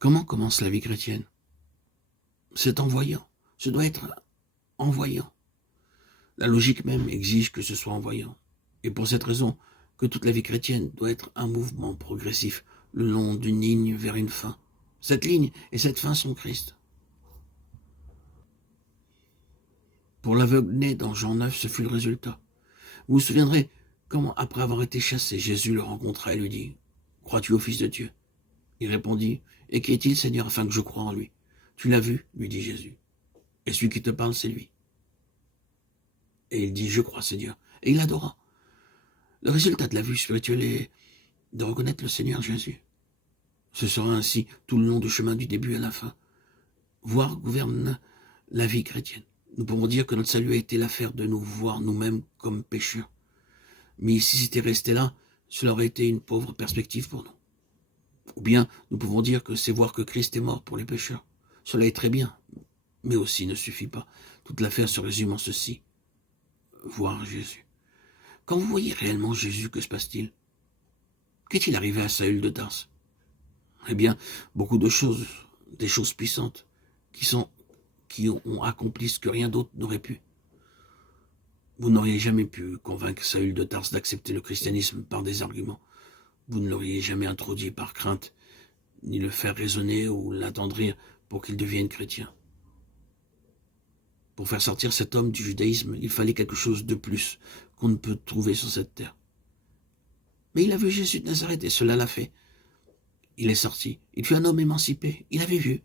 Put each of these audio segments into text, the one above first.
Comment commence la vie chrétienne? C'est en voyant. Ce doit être en voyant. La logique même exige que ce soit en voyant. Et pour cette raison, que toute la vie chrétienne doit être un mouvement progressif, le long d'une ligne vers une fin. Cette ligne et cette fin sont Christ. Pour l'aveugle né dans Jean 9, ce fut le résultat. Vous vous souviendrez comment, après avoir été chassé, Jésus le rencontra et lui dit « Crois-tu au Fils de Dieu ?» Il répondit « Et qui est-il, Seigneur, afin que je croie en lui ?» « Tu l'as vu, lui dit Jésus. Et celui qui te parle, c'est lui. » Et il dit « Je crois, Seigneur. » Et il adora. Le résultat de la vue spirituelle est de reconnaître le Seigneur Jésus. Ce sera ainsi tout le long du chemin du début à la fin. Voir gouverne la vie chrétienne. Nous pouvons dire que notre salut a été l'affaire de nous voir nous-mêmes comme pécheurs. Mais si c'était resté là, cela aurait été une pauvre perspective pour nous. Ou bien nous pouvons dire que c'est voir que Christ est mort pour les pécheurs. Cela est très bien, mais aussi ne suffit pas. Toute l'affaire se résume en ceci. Voir Jésus. Quand vous voyez réellement Jésus, que se passe-t-il? Qu'est-il arrivé à Saül de Tarse? Eh bien, beaucoup de choses, des choses puissantes, qui ont accompli ce que rien d'autre n'aurait pu. Vous n'auriez jamais pu convaincre Saül de Tarse d'accepter le christianisme par des arguments. Vous ne l'auriez jamais introduit par crainte, ni le faire raisonner ou l'attendrir pour qu'il devienne chrétien. Pour faire sortir cet homme du judaïsme, il fallait quelque chose de plus qu'on ne peut trouver sur cette terre. Mais il a vu Jésus de Nazareth et cela l'a fait. Il est sorti, il fut un homme émancipé, il avait vu.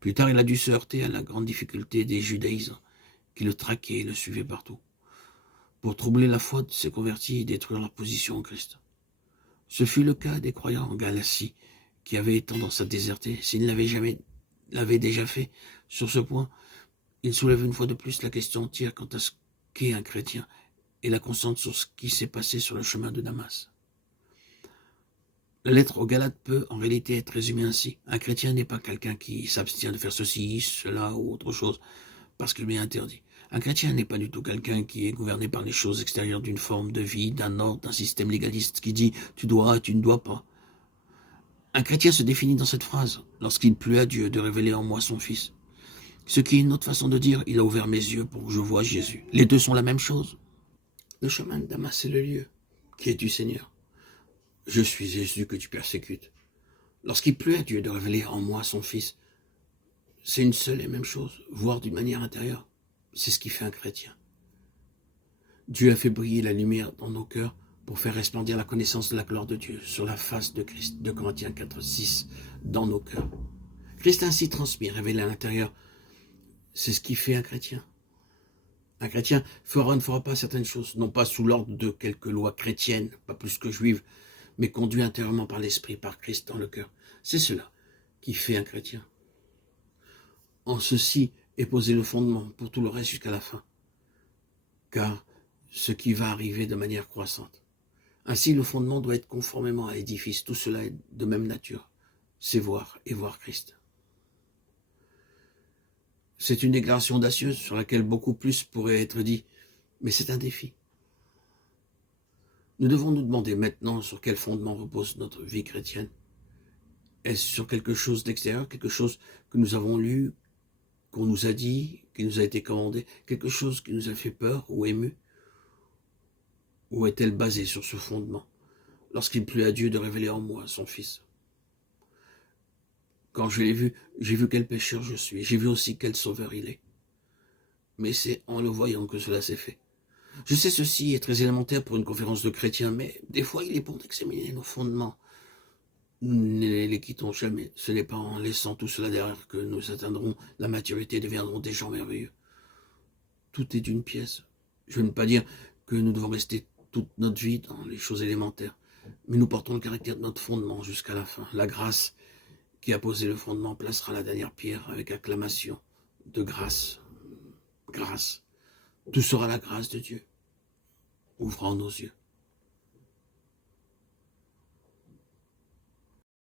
Plus tard, il a dû se heurter à la grande difficulté des judaïsants qui le traquaient et le suivaient partout, pour troubler la foi de ses convertis et détruire leur position en Christ. Ce fut le cas des croyants en Galatie, qui avaient tendance à déserter. S'ils l'avaient déjà fait sur ce point, il soulève une fois de plus la question entière quant à ce qu'est un chrétien et la concentre sur ce qui s'est passé sur le chemin de Damas. La lettre aux Galates peut en réalité être résumée ainsi. Un chrétien n'est pas quelqu'un qui s'abstient de faire ceci, cela ou autre chose, parce qu'il lui est interdit. Un chrétien n'est pas du tout quelqu'un qui est gouverné par les choses extérieures d'une forme de vie, d'un ordre, d'un système légaliste qui dit « tu dois et tu ne dois pas ». Un chrétien se définit dans cette phrase « lorsqu'il plut à Dieu de révéler en moi son Fils ». Ce qui est une autre façon de dire « il a ouvert mes yeux pour que je voie Jésus ». Les deux sont la même chose. Le chemin de Damas, c'est le lieu. Qui es-tu, Seigneur? Je suis Jésus que tu persécutes. Lorsqu'il plut à Dieu de révéler en moi son Fils, c'est une seule et même chose, voir d'une manière intérieure. C'est ce qui fait un chrétien. Dieu a fait briller la lumière dans nos cœurs pour faire resplendir la connaissance de la gloire de Dieu sur la face de Christ, de Corinthiens 4, 6, dans nos cœurs. Christ ainsi transmis, révélé à l'intérieur, c'est ce qui fait un chrétien. Un chrétien fera ou ne fera pas certaines choses, non pas sous l'ordre de quelques lois chrétiennes, pas plus que juives, mais conduit intérieurement par l'Esprit, par Christ dans le cœur. C'est cela qui fait un chrétien. En ceci est posé le fondement pour tout le reste jusqu'à la fin, car ce qui va arriver de manière croissante. Ainsi, le fondement doit être conformément à l'édifice. Tout cela est de même nature. C'est voir et voir Christ. C'est une déclaration audacieuse sur laquelle beaucoup plus pourrait être dit, mais c'est un défi. Nous devons nous demander maintenant sur quel fondement repose notre vie chrétienne. Est-ce sur quelque chose d'extérieur, quelque chose que nous avons lu, qu'on nous a dit, qui nous a été commandé, quelque chose qui nous a fait peur ou ému? Ou est-elle basée sur ce fondement, lorsqu'il plut à Dieu de révéler en moi son Fils? Quand je l'ai vu, j'ai vu quel pécheur je suis, j'ai vu aussi quel sauveur il est. Mais c'est en le voyant que cela s'est fait. Je sais ceci est très élémentaire pour une conférence de chrétiens, mais des fois il est bon d'examiner nos fondements. Nous ne les quittons jamais. Ce n'est pas en laissant tout cela derrière que nous atteindrons la maturité et deviendrons des gens merveilleux. Tout est une pièce. Je ne veux pas dire que nous devons rester toute notre vie dans les choses élémentaires, mais nous portons le caractère de notre fondement jusqu'à la fin. La grâce qui a posé le fondement placera la dernière pierre avec acclamation de grâce. Grâce. Tout sera la grâce de Dieu. Ouvrons nos yeux.